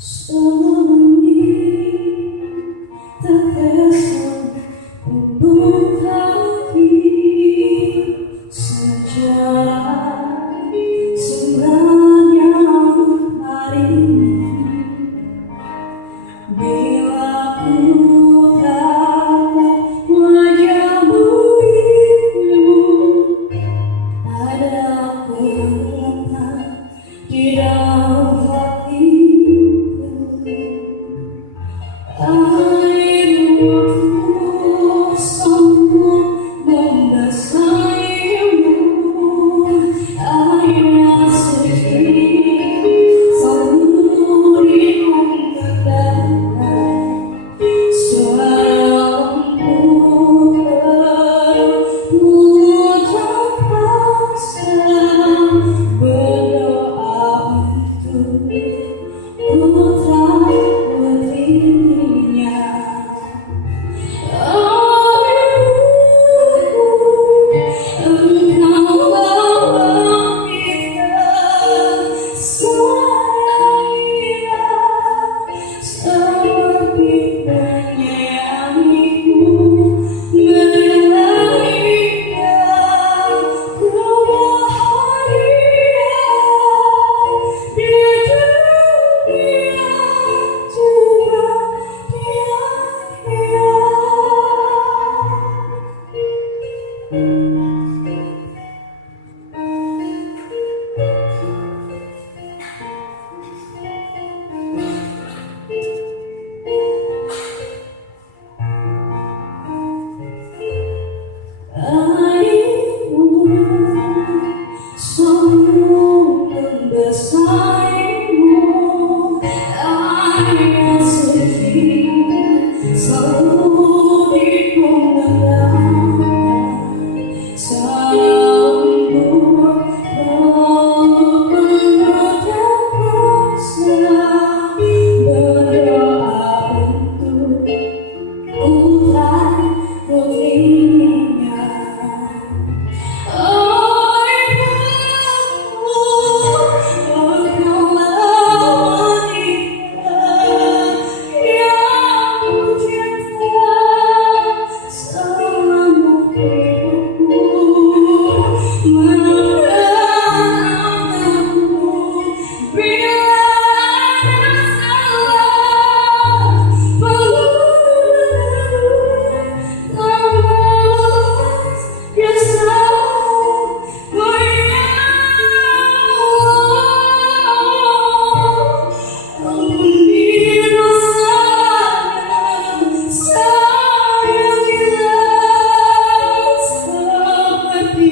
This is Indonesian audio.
Selama ini terkesan penuh kaki sejak sebenarnya hari ini bila ku tatap wajahmu ada perlahan di dalam hatiku. Airmu sanggup membasahimu, airnya sedih selalu diungkapkan. Suaramu memutar rasa berdoa untuk putra putrinya. Engkau bawa kita saya seperti penyanyiku menyanyikan kebahagiaan di dunia juga dia. Airmu sanggup membasahimu, airnya sedih selalu digunakan. Sambut penuh rasa berdoa untuk putra putrinya. Saya bilang seperti